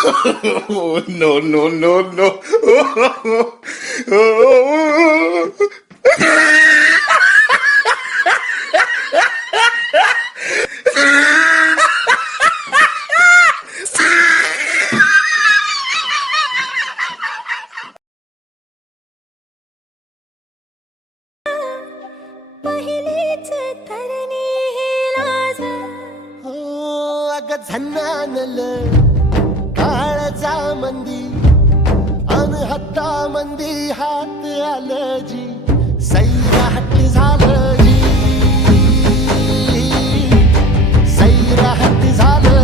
No, no, no, no. मंदी अन हत्ता मंदी हात आलं जी सैरा हट्ट झालं जी सैरा हट झालं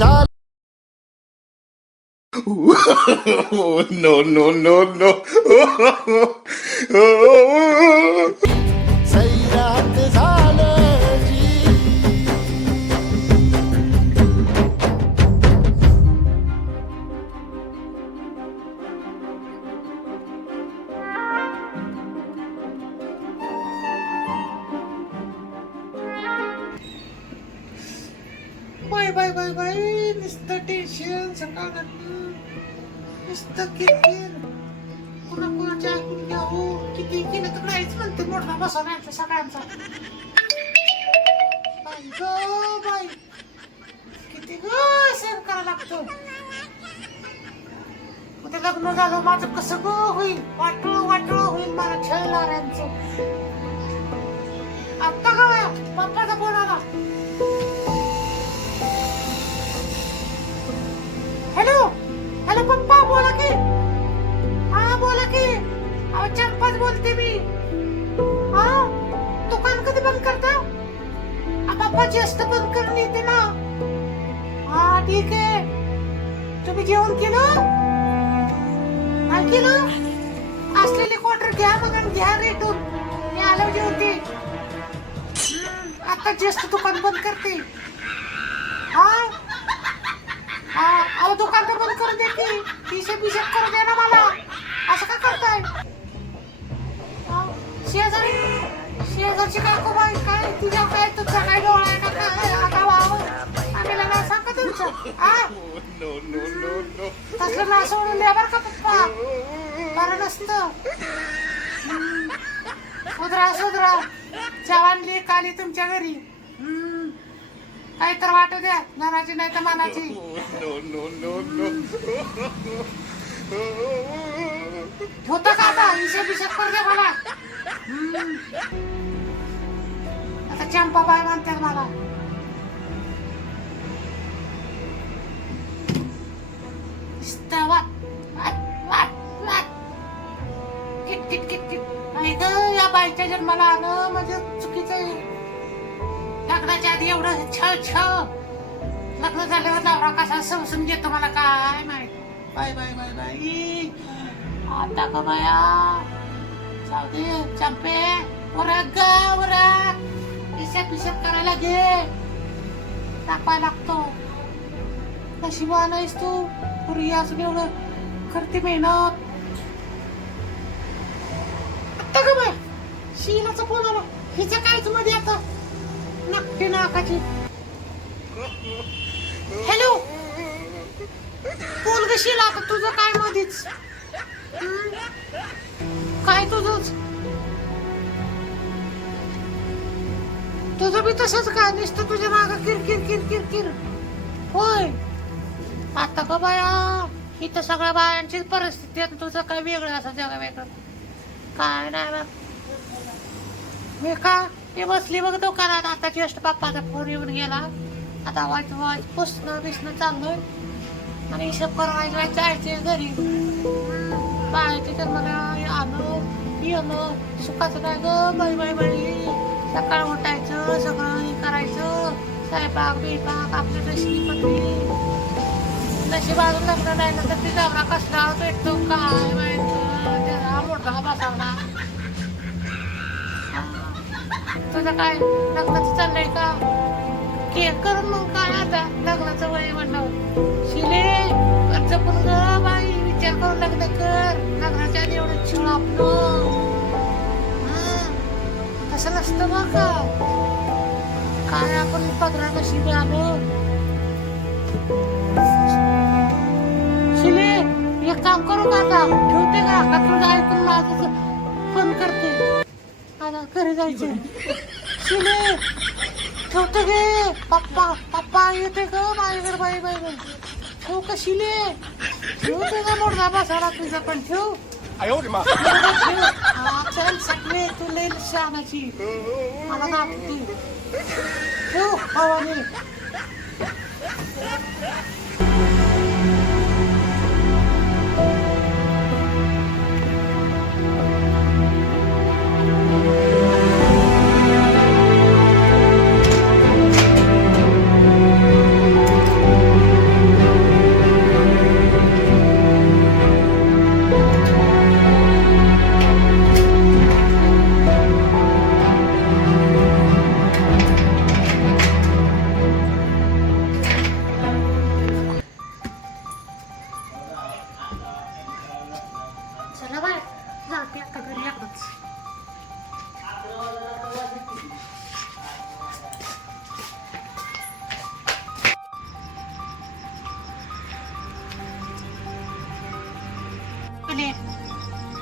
झालं Oh, no, no, no, no. Oh. सैरा हट्ट झालं Tension सकाळ नुसतं किरकिर. कुणा कुणाच्या ऐकून घ्यावं हो, किती केलं तर नाहीच म्हणते. मोठा बसवला आमच्या सगळ्यांचा बाई गं बाई. किती ग सहन करायला लागतो. उद्या लग्न झालं माझं कसं ग होईल? वाटळ आ, जास्त बंद करून येते ना हा ठीक आहे. तुम्ही जेवण केलं? नाही केलं? असलेले क्वार्टर घ्या मग आणि घ्या रेटून. मी आलो जेवते. आता जास्त दुकान बंद करते. हा? हा अहो दुकान तर बंद करून देते. पिसे हिशेब हिशेब करू ना मला. असं का करताय? शेजारी शेजारची काय बाई काय तुझ्या काय तुझा काय डोळा आहे का काय आता वाव आम्ही लग्न सांग तुमचं हा No, no, no, no. तसलं ना सोडून द्या बरं का पप्पा बरं नसतं हम्म. सुधरा सुधरा जवान काली तुमच्या घरी काही तर वाटू द्या धनाची नाही तर मनाची No, no. होतं का आता? हिशेब हिशेब करू मला. आता चंपा बाय म्हणतात मला. किट, किट, किट, किट. नाही तर या बाईच्या जन्माला आलं म्हणजे चुकीचं लग्नाच्या आधी एवढं छळ छळ. लग्न झाल्यावर नवरा कसा समजून घेतो मला काय माहिती. Bye bye bye bye. आता ग बाया जाऊ दे चंपे. वरा ग वरा पिशा पिशा करायला घे. टाकाय लागतो. नशिबान नाहीस तू. पूर्वी असून एवढं करते मेहनत. आता ग बाय शीलाचा फोन आला हिच्या काहीच मध्ये आता? नाकटे नाकाची. हॅलो बोल ग आता तुझं काय मधीच? काय तुझंच? तुझं बी तसंच काय नुसतं तुझ्या मागं किरकिर किरकिर किर. होय. आता का बाया इथं सगळ्या बायांचीच परिस्थिती आहे तुझं काय वेगळं असं जगा वेगळं? काय नाही बघ. मी का? मी बसली बघ दुकानात. आता ज्येष्ठ पप्पाचा फोन येऊन गेला. आता वाईट वाईट पुसणं बिसणं चाललोय. आणि हिशोब करायला जायचे घरी. बाय तिथे मला आलो येलो सुखाचं काय गं? बाई बाई बाई. सकाळ उठायचं सगळं हे करायचं. स्वयंपाक बिपाक आपल्या नशिबी पत्नी बाजू लग्न नाही ना तर ती नवरा कसला भेटतो? काय माहीत? त्याला मोठा बसावला. तुझं काय? लग्नाचं चाललंय का? केक करून मग काय आता? लग्नाचं वय म्हणलं. शिले कर्ज पण ग बाई विचार करून लग्न कर. लग्नाच्या आधी एवढं चिळ आपलं. तसं नसतं बघ का? काय आपण पदरा कशी आलो शिले एक काम करू का आता? ठेवते का? का तुझं ऐकून माझं फोन करते? आता घरी जायचं शिले ठेवतो गे. पप्पा पप्पा येते ग माझ्याकडे बाई बाई बाई. ठेव का शिले ठेवते का मोठा बसायला तुझा पण ठेव. चल सकले तू लई शहाणाची मला दाखवते ठेव हवाने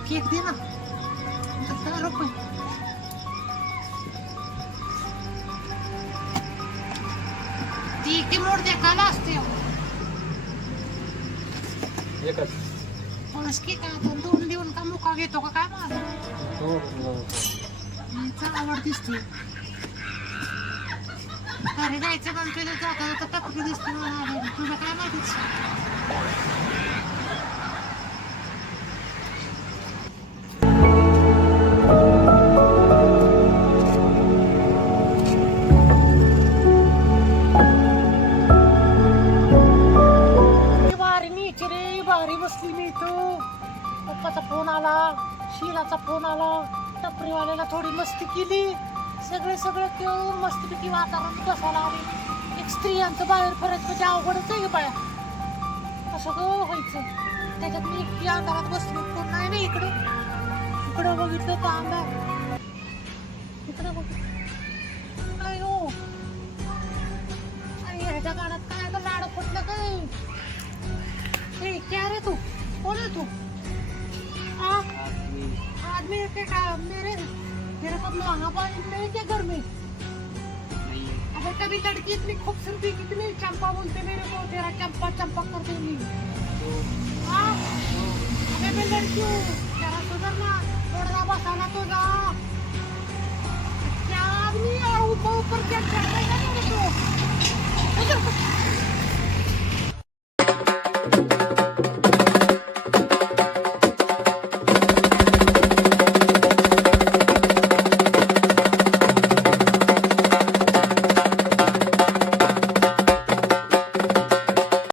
केक दे ना दहा रुपये ती की मोड देखायला असते एकच म्हणूनच की काय आता दोन देऊन का मुका घेतो का काय माझा हो आवड दिसते घरी जायचं म्हणतो जाता जाता टपकी दिसते. तुझं काय माहितीच शिलाचा फोन आला. टपरीवाल्याला थोडी मस्ती केली. सगळे सगळे केळून मस्तपैकी वातावरण बसायला आले एक स्त्रियांचं बाहेर फरक म्हणजे अवघडच आहे बाया असं ग व्हायचं. त्याच्यात मी एकटी अंधारात बसलो कोण नाही ना इकडं. इकडं बघितलं तर आंबा. इकडं बघितलं. नाही हो. आणि ह्याच्या काळात काय आता लाड फुटलं काय ए, क्या रे तू? कोण आहे तू? क्या का मेरे मेरे को वहाँ पर नहीं क्या घर में। अबे कभी लड़की इतनी खूबसूरती कितनी चंपा बोलते मेरे को तेरा चंपा चंपा कर दूंगी अबे मैं लड़की हूँ। तेरा सुधरना थोड़ा बसाना तो जा। क्या आदमी ऊपर ऊपर क्या चढ़ रहा है मेरे को।